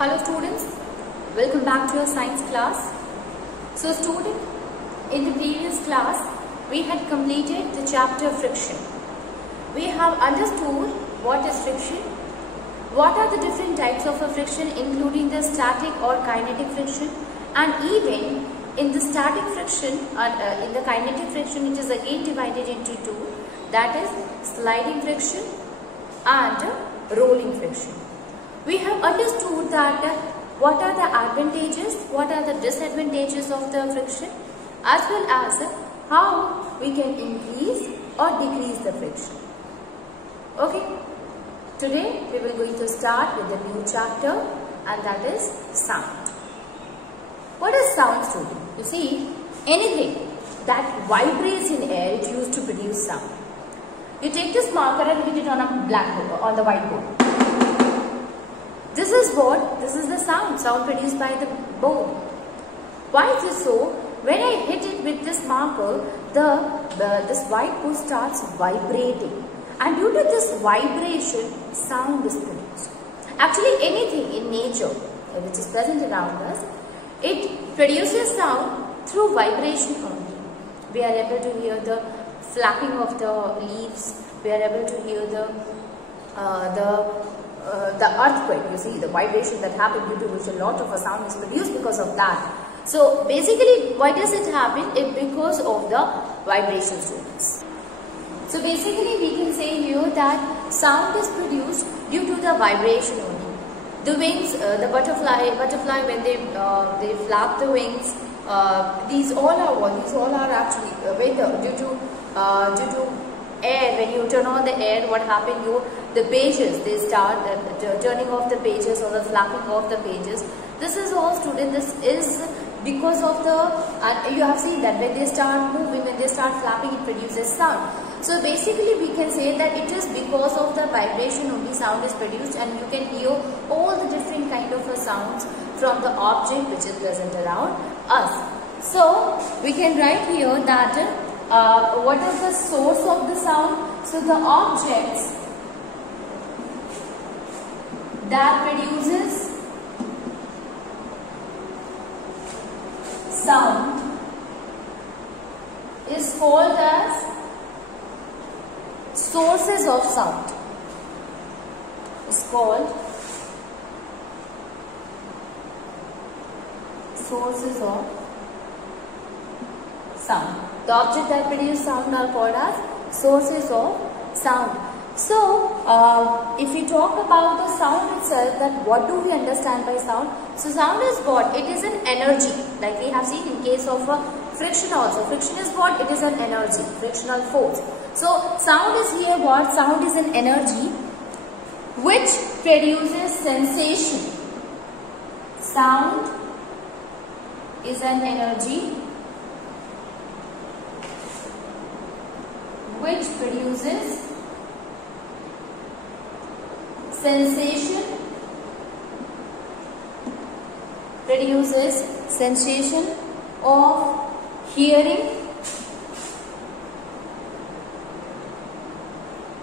Hello students, welcome back to your science class. So student, in the previous class we had completed the chapter friction. We have understood what is friction, what are the different types of a friction including the static or kinetic friction, and even in the static friction in the kinetic friction it is again divided into two, that is sliding friction and rolling friction. We have understood that what are the advantages, what are the disadvantages of the friction, as well as how we can increase or decrease the friction. Okay, today we will going to start with the new chapter, and that is sound. What is sound, student? You see, anything that vibrates in air, it used to produce sound. You take this marker and hit it on a blackboard, on the whiteboard. This is what? This is the sound produced by the board. Why is this so? When I hit it with this marker, this whiteboard starts vibrating, and due to this vibration, sound is produced. Actually, anything in nature which is present around us, it produces sound through vibration only. We are able to hear the flapping of the leaves. We are able to hear the earthquake. You see the vibration that happened, due to which a lot of a sound is produced because of that. So basically, why does it happen? It because of the vibration, students. So basically, we can say here that sound is produced due to the vibration only. The wings, the butterfly when they flap the wings, these all are what? These all are actually due to air. When you turn on the air, what happened? The pages, they start turning off the pages or the flapping of the pages. This is all, student. This is because of the, you have seen that when they start moving, when they start flapping, it produces sound. So basically we can say that it is because of the vibration only sound is produced, and you can hear all the different kind of sounds from the object which is present around us. So we can write here that what is the source of the sound? So the objects that produces sound is called as sources of sound. Is called sources of sound. The objects that produce sound are called as sources of sound. So, if we talk about the sound itself, that what do we understand by sound? So, sound is what? It is an energy, like we have seen in case of friction also. Friction is what? It is an energy, frictional force. So, sound is here what? Sound is an energy which produces sensation. Sound is an energy which produces sensation, of hearing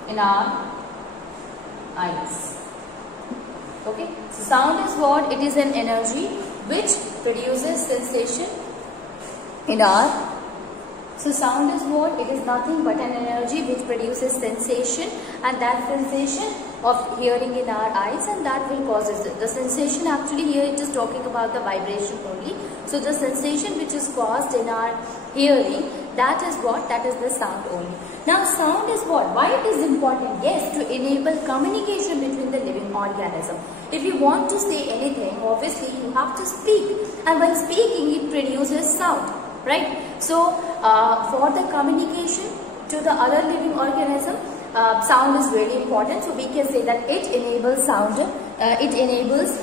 in our eyes. Okay, so sound is what? It is an energy which produces sensation in our. So sound is what? It is nothing but an energy which produces sensation, and that sensation of hearing in our eyes, and that will cause it. The sensation, actually here it is talking about the vibration only. So the sensation which is caused in our hearing, that is what? That is the sound only. Now sound is what? Why it is important? Yes, to enable communication between the living organism. If you want to say anything, obviously you have to speak, and when speaking it produces sound, right? So for the communication to the other living organism, sound is really important. So we can say that it enables sound, it enables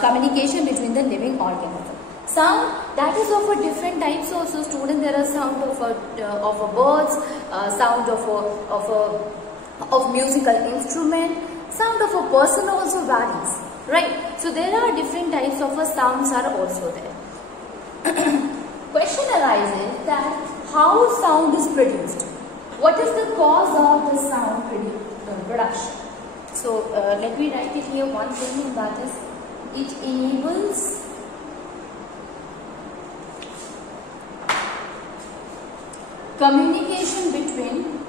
communication between the living organism. Sound, that is of a different types also, student. There are sound of a birds, sound of musical instrument, sound of a person also varies, right? So there are different types of sounds are also there. Question arises that how sound is produced. What is the cause of the sound production? So let me write it here one thing, and that is It enables communication between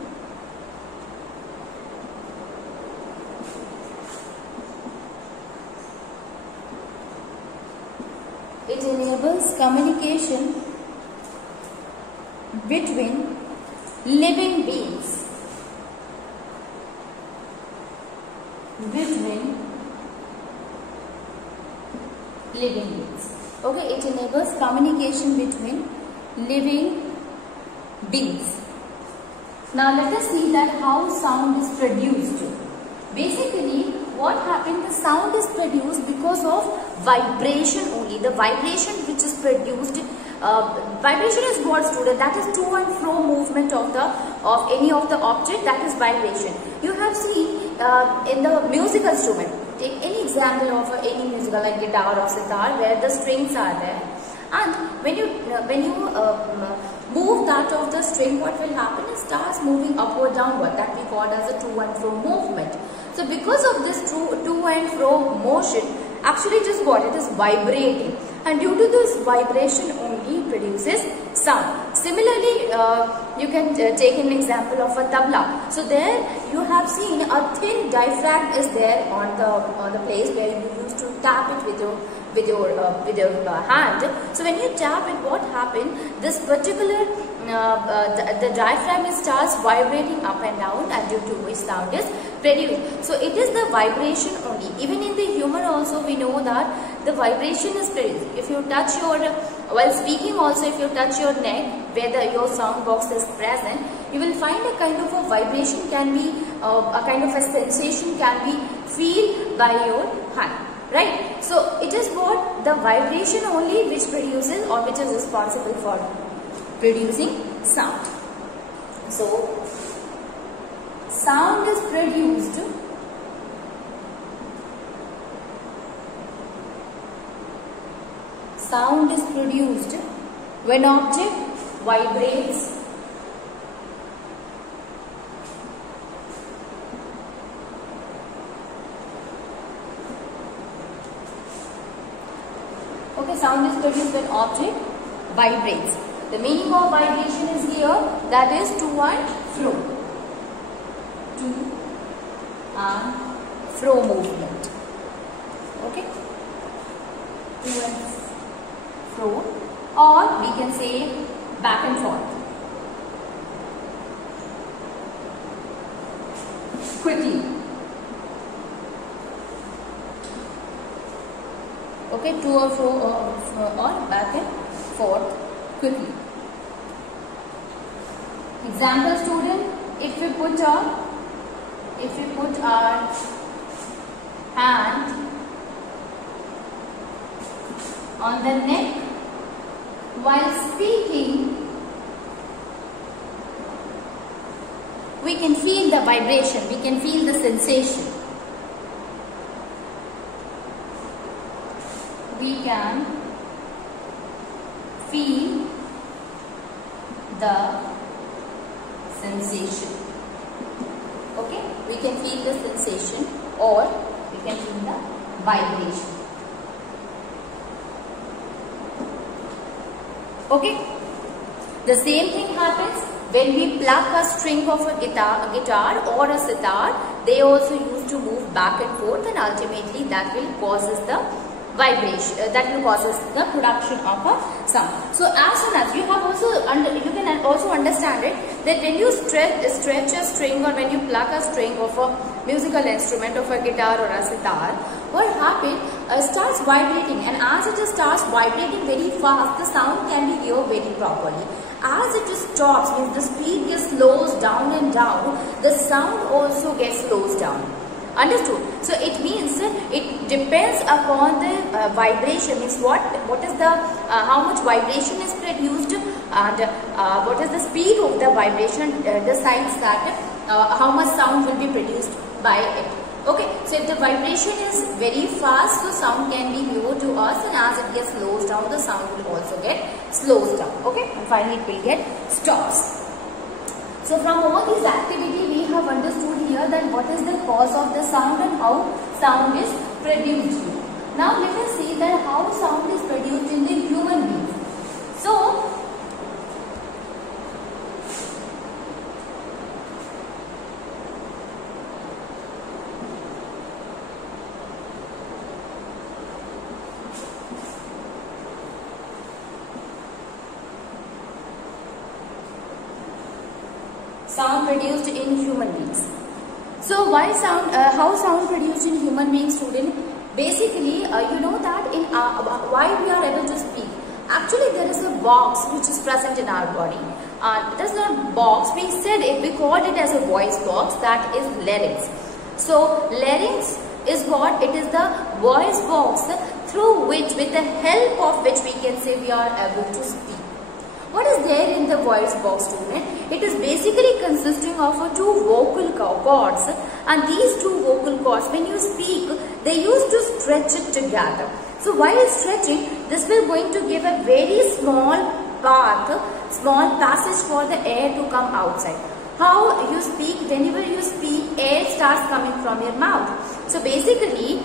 living beings. Okay, it enables communication between living beings. Now let us see that how sound is produced. Basically, what happened? The sound is produced because of vibration only. The vibration which is produced. Vibration is what, student? That is to and fro movement of any of the object. That is vibration. You have seen in the musical instrument. Take any example of any musical like guitar or sitar, where the strings are there, and when you move that of the string, what will happen? It starts moving upward, downward. That we call as a to and fro movement. So because of this to and fro motion, actually it is what? It is vibrating, and due to this vibration only produces sound. Similarly, you can take an example of a tabla. So there you have seen a thin diaphragm is there on the place where you used to tap it with your hand. So when you tap it, what happened? This particular the diaphragm starts vibrating up and down, and due to which sound is produced. So it is the vibration only. Even in the human also, we know that the vibration is produced. If you touch your, while speaking also, if you touch your neck where your sound box is present, you will find a kind of a vibration can be, a kind of a sensation can be feel by your hand. Right? So it is what? The vibration only which produces or which is responsible for producing sound. So sound is produced when object vibrates sound is produced when object vibrates. The meaning of vibration is here, that is to and fro. To and fro movement. Okay? To and fro, or we can say back and forth. Quickly. Okay, to or fro or back and forth quickly. Example, student, if we put our hand on the neck while speaking, we can feel the vibration, we can feel the sensation. We can feel the sensation. Okay, we can feel the sensation or we can feel the vibration. Okay, the same thing happens when we pluck a string of a guitar or a sitar. They also used to move back and forth, and ultimately that will causes the vibration, that will causes the production of a sound. So as soon as you have also you can also understand it that when you stretch a string or when you pluck a string of a musical instrument of a guitar or a sitar, what happens? Starts vibrating, and as it starts vibrating very fast, the sound can be heard very properly. As it stops, when the speed gets slows down and down, the sound also gets slows down. Understood? So it means it depends upon the vibration. Means what is the how much vibration is produced, and what is the speed of the vibration decides that how much sound will be produced by it. Okay, so if the vibration is very fast, so sound can be heard to us, and as it gets slows down, the sound will also get slows down. Okay, and finally it will get stops. So from all these activities, we have understood here that what is the cause of the sound and how sound is produced. Now let sound produced in human beings. So why sound? How sound produced in human beings, student? Basically, you know that in why we are able to speak. Actually, there is a box which is present in our body. It is not box. We said it. We called it as a voice box. That is larynx. So larynx is what? It is the voice box through which, with the help of which, we can say we are able to speak. What is there in the voice box, student? It is basically consisting of two vocal cords, and these two vocal cords, when you speak, they used to stretch it together. So while stretching, this will going to give a very small path, small passage for the air to come outside. How you speak? Whenever you speak, air starts coming from your mouth. So basically,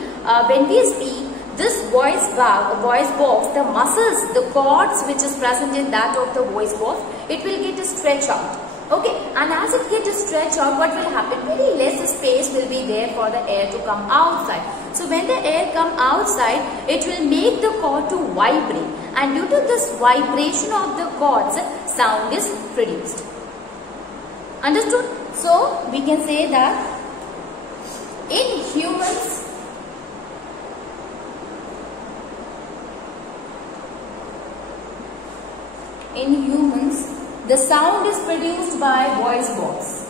when we speak, this voice box, the muscles, the cords which is present in that of the voice box, it will get stretched out. Okay, and as it gets stretched out, what will happen? Very less space will be there for the air to come outside. So when the air come outside, it will make the cord to vibrate, and due to this vibration of the cords, sound is produced. Understood? So we can say that in humans, the sound is produced by voice box.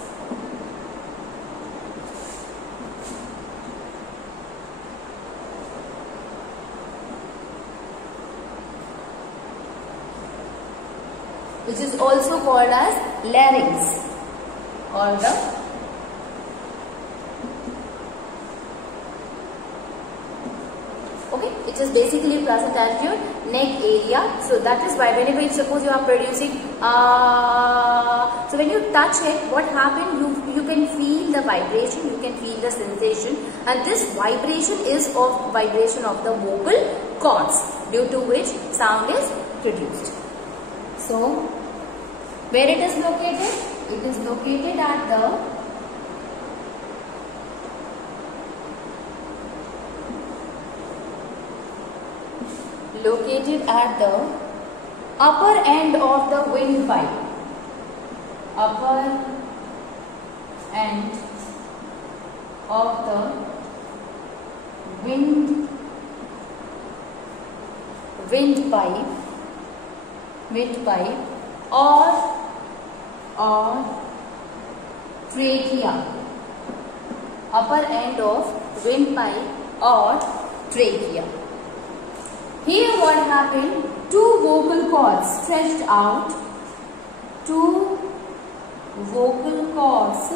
Which is also called as larynx, or the it is basically present at your neck area. So that is why whenever you suppose you are producing so when you touch it, what happens? You can feel the vibration, you can feel the sensation, and this vibration is of vibration of the vocal cords, due to which sound is produced. So where it is located? It is located at the upper end of the windpipe. Upper end of the windpipe or trachea. Upper end of windpipe or trachea. Here what happened? Two vocal cords stretched out. Two vocal cords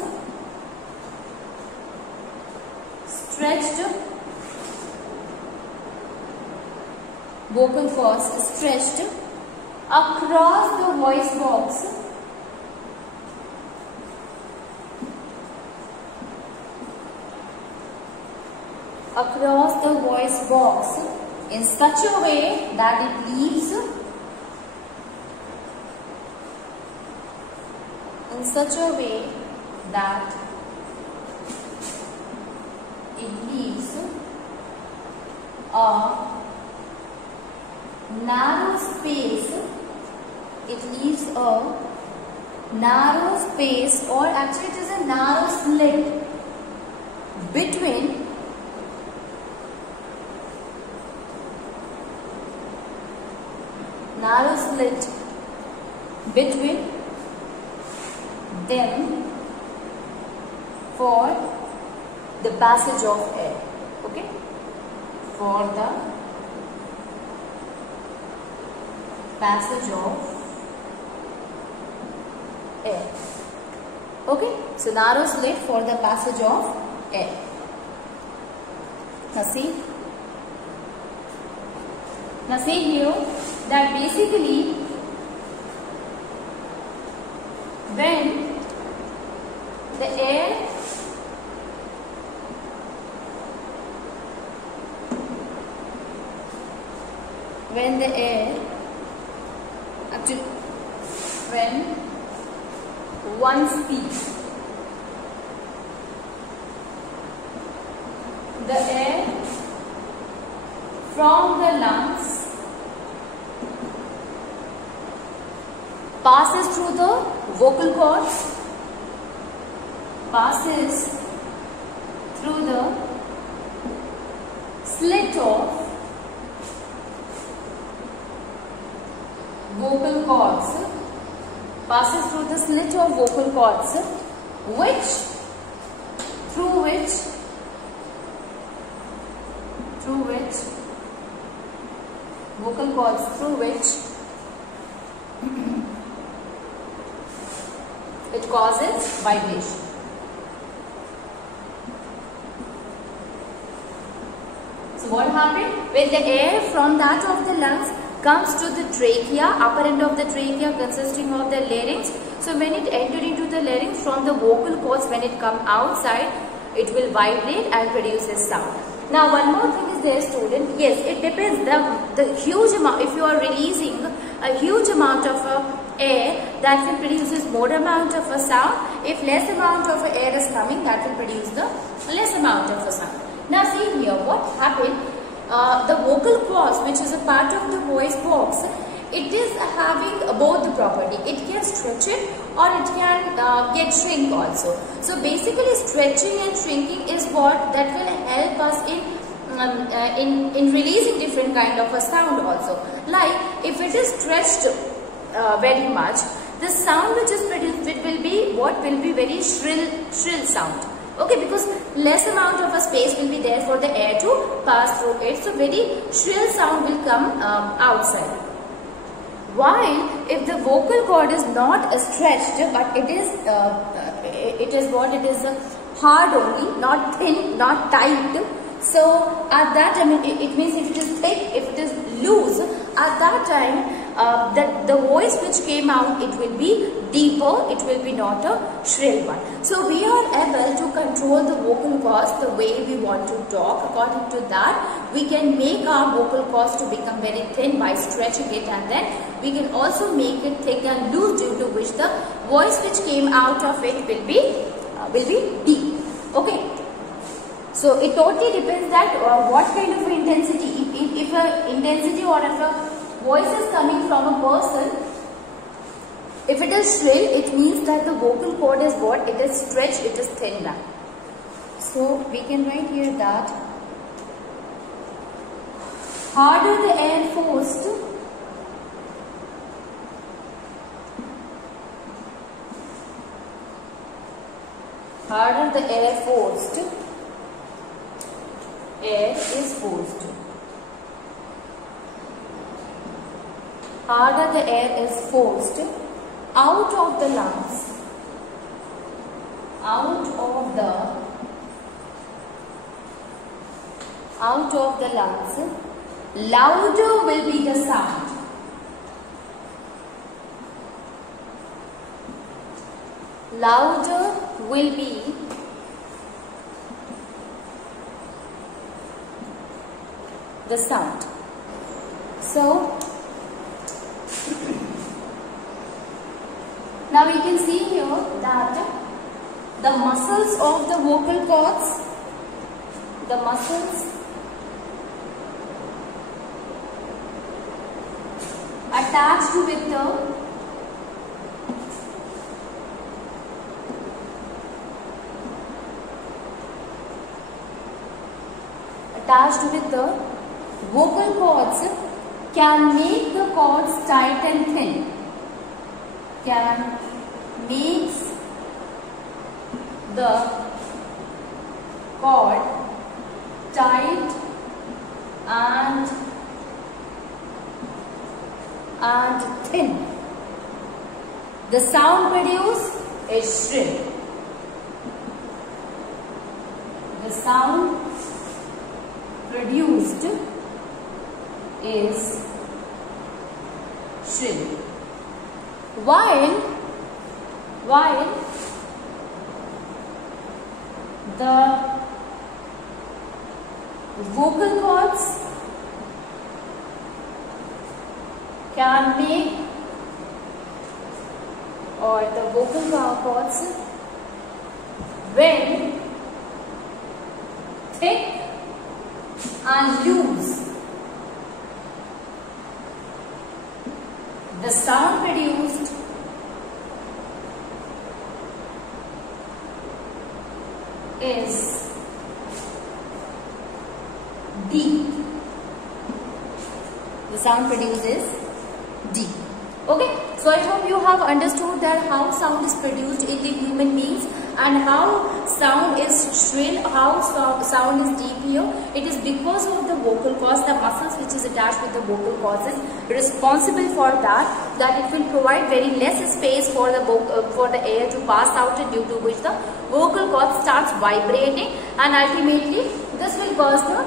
stretched across the voice box. Across the voice box in such a way that it leaves a narrow space. It leaves a narrow space, or actually it is a narrow slit between them for the passage of air. Okay, for the passage of air. Okay, so narrow slit for the passage of air. Now see here that basically when the air when one speaks, the air from the lungs passes through the vocal cords passes through the slit of vocal cords, passes through the slit of vocal cords, through which vocal cords, through which it causes vibration. So what happened? When the air from that of the lungs comes to the trachea, upper end of the trachea consisting of the larynx. So when it entered into the larynx from the vocal cords, when it come outside, it will vibrate and produce a sound. Now one more thing is there, student. Yes, it depends. The huge amount, if you are releasing a huge amount of air, that will produce more amount of a sound. If less amount of air is coming, that will produce the less amount of a sound. Now see here, what happened? The vocal cords, which is a part of the voice box, it is having both the property. It can stretch it or it can get shrink also. So basically stretching and shrinking is what that will help us in releasing different kind of a sound also. Like if it is stretched very much, the sound which is produced, it will be what will be very shrill sound. Okay, because less amount of a space will be there for the air to pass through it. So very shrill sound will come outside. While if the vocal cord is not stretched, but it is hard only, not thin, not tight. So at that time, it means if it is thick, if it is loose, at that time the voice which came out, it will be deeper, it will be not a shrill one. So we are able to control the vocal cords the way we want to talk. According to that, we can make our vocal cords to become very thin by stretching it, and then we can also make it thick and loose, due to which the voice which came out of it will be deep. Okay. So it totally depends that what kind of intensity, if a intensity or if a voice is coming from a person, if it is shrill, it means that the vocal cord is what? It is stretched, it is thinned down. So we can write here that harder the air forced, harder the air forced, air is forced. Harder the air is forced out of the lungs, out of the lungs, louder will be the sound. Louder will be the sound. So now we can see here that the muscles of the vocal cords, the muscles attached with the vocal cords can make the cords tight and thin, can make the cord tight and thin. The sound produced is shrill. The sound produced is shrill. While the vocal cords can make, or the vocal cords when thick and loose, the sound produced sound produced is D. Okay, so I hope you have understood that how sound is produced in the human beings and how sound is shrill, how sound is deep here. It is because of the vocal cords, the muscles which is attached with the vocal cords is responsible for that it will provide very less space for the air to pass out, and due to which the vocal cord starts vibrating, and ultimately this will cause the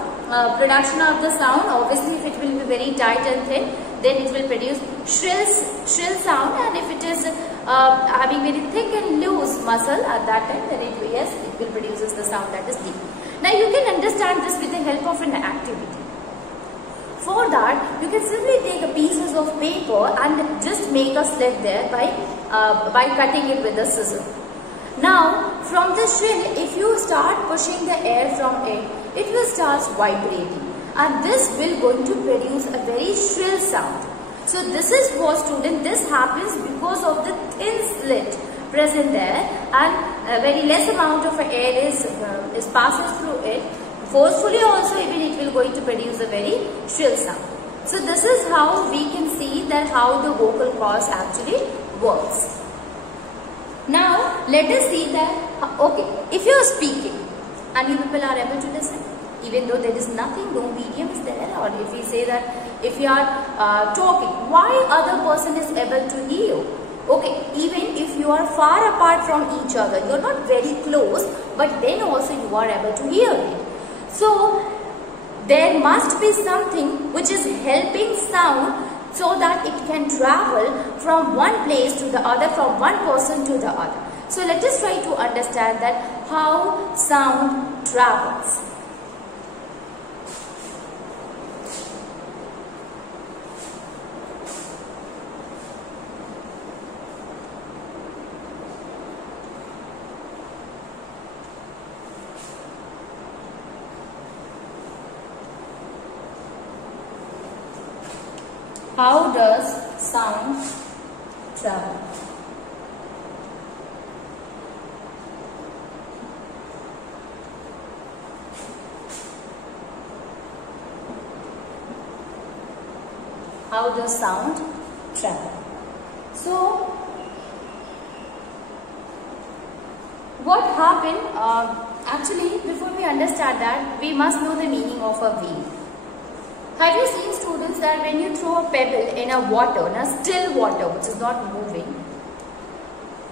production of the sound. Obviously, if it will be very tight and thin, then it will produce shrill sound, and if it is having very thick and loose muscle at that time, then it will produce the sound that is deep. Now you can understand this with the help of an activity. For that, you can simply take a pieces of paper and just make a slit there by cutting it with a scissor. Now from the shrill, if you start pushing the air from it will start vibrating, and this will going to produce a very shrill sound. So this is what, student, this happens because of the thin slit present there, and a very less amount of air is passes through it. Forcefully also, even it will going to produce a very shrill sound. So this is how we can see that how the vocal cords actually works. Now let us see that, okay, if you are speaking and you people are able to listen, even though there is nothing, no medium is there, or if we say that if you are talking, why other person is able to hear you? Okay, even if you are far apart from each other, you are not very close, but then also you are able to hear it. So there must be something which is helping sound so that it can travel from one place to the other, from one person to the other. So let us try to understand that how sound travels. How does sound travel? How does sound travel? So, what happened? Actually, before we understand that, we must know the meaning of a wave. Have you seen, students, that when you throw a pebble in a water, in a still water which is not moving,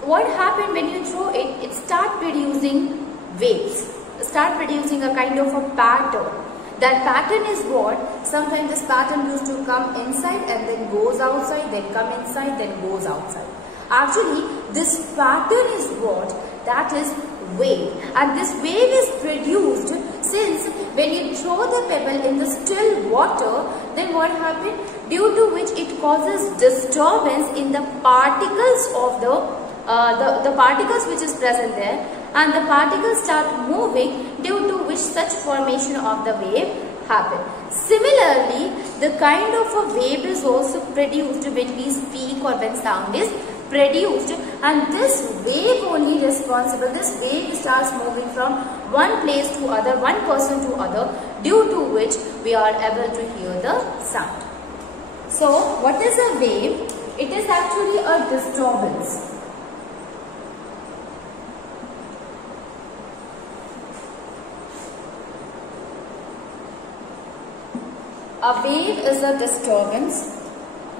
what happened when you throw it? It starts producing waves, start producing a kind of a pattern. That pattern is what? Sometimes this pattern used to come inside and then goes outside, then come inside, then goes outside. Actually, this pattern is what? That is wave. And this wave is produced since when you throw the pebble in the still water, then what happened? Due to which it causes disturbance in the particles of the particles which is present there, and the particles start moving, due to which such formation of the wave happen. Similarly, the kind of a wave is also produced when we speak or when sound is produced, and this wave only responsible, this wave starts moving from one place to other, one person to other, due to which we are able to hear the sound. So what is a wave? It is actually a disturbance. A wave is a disturbance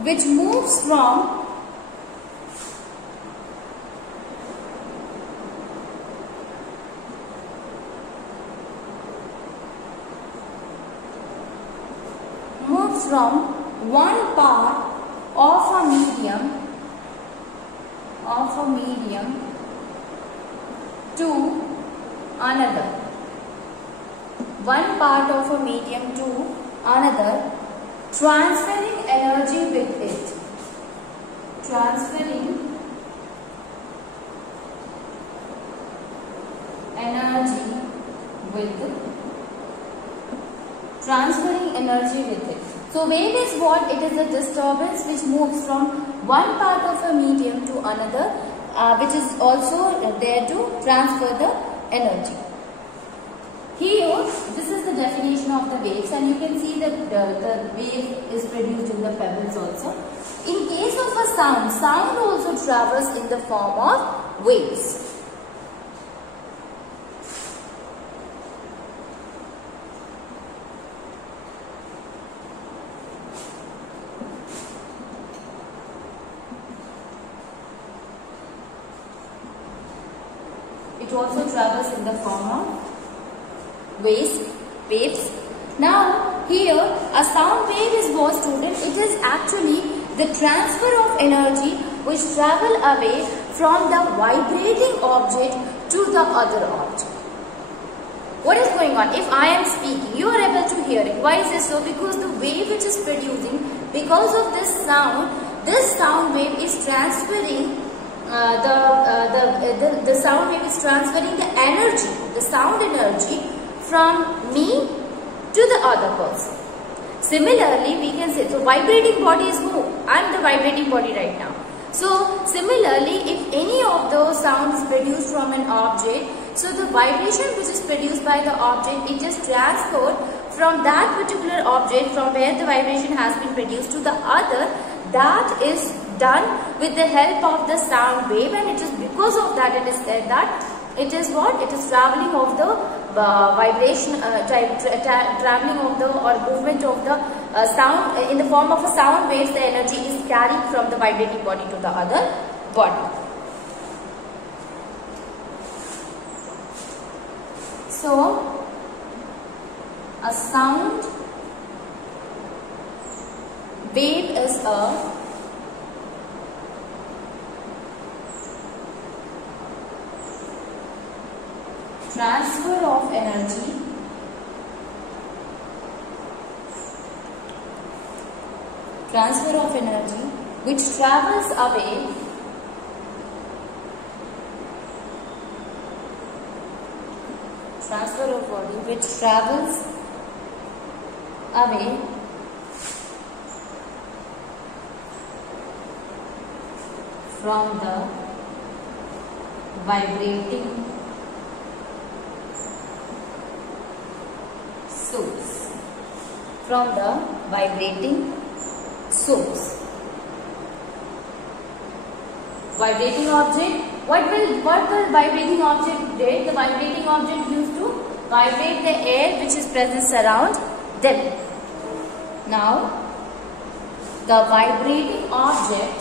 which moves from one part of a medium to another. One part of a medium to another, transferring energy with it. Transferring energy with it. So wave is what? It is a disturbance which moves from one part of a medium to another, which is also there to transfer the energy. Here, this is the definition of the waves, and you can see that the wave is produced in the pebbles also. In case of a sound, sound also travels in the form of waves. It also travels in the form of waves. Now, here a sound wave is what, student? It is actually the transfer of energy which travel away from the vibrating object to the other object. What is going on? If I am speaking, you are able to hear it. Why is this so? Because the wave which is producing, because of this sound wave is transferring the sound wave is transferring the energy, the sound energy from me to the other person. Similarly, we can say, so vibrating body is who? I am the vibrating body right now. So, similarly, if any of those sounds is produced from an object, so the vibration which is produced by the object, it is transferred from that particular object from where the vibration has been produced to the other. That is done with the help of the sound wave, and it is because of that it is said that it is what? It is traveling of the vibration, traveling of the or movement of the sound in the form of a sound waves. The energy is carried from the vibrating body to the other body. So, a sound wave is a transfer of energy which travels away from the vibrating source. Vibrating object. What will vibrating object do? The vibrating object used to vibrate the air which is present around them. Now, the vibrating object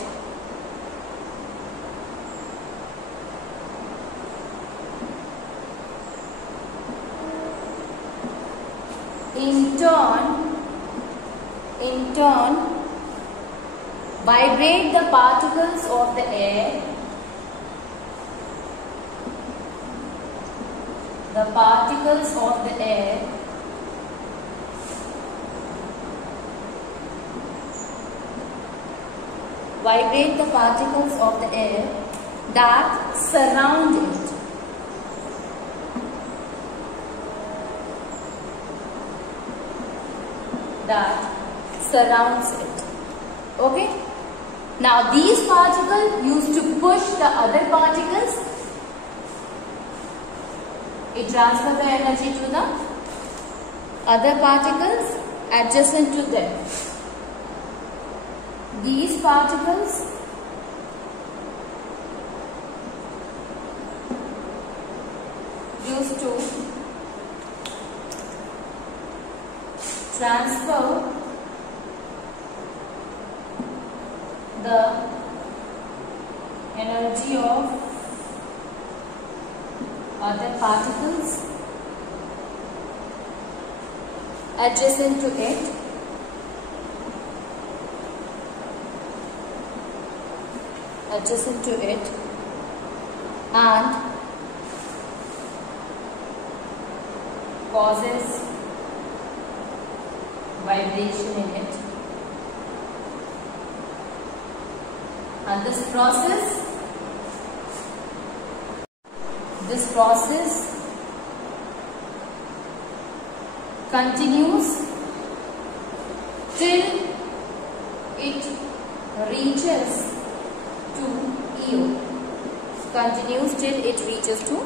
in turn vibrate the particles of the air. Vibrate the particles of the air that surround it. Okay. Now these particles used to push the other particles. It transfers the energy to the other particles adjacent to them. These particles used to transfer the energy of other particles adjacent to it and causes vibration in it. And this process continues till it reaches to EO. Continues till it reaches to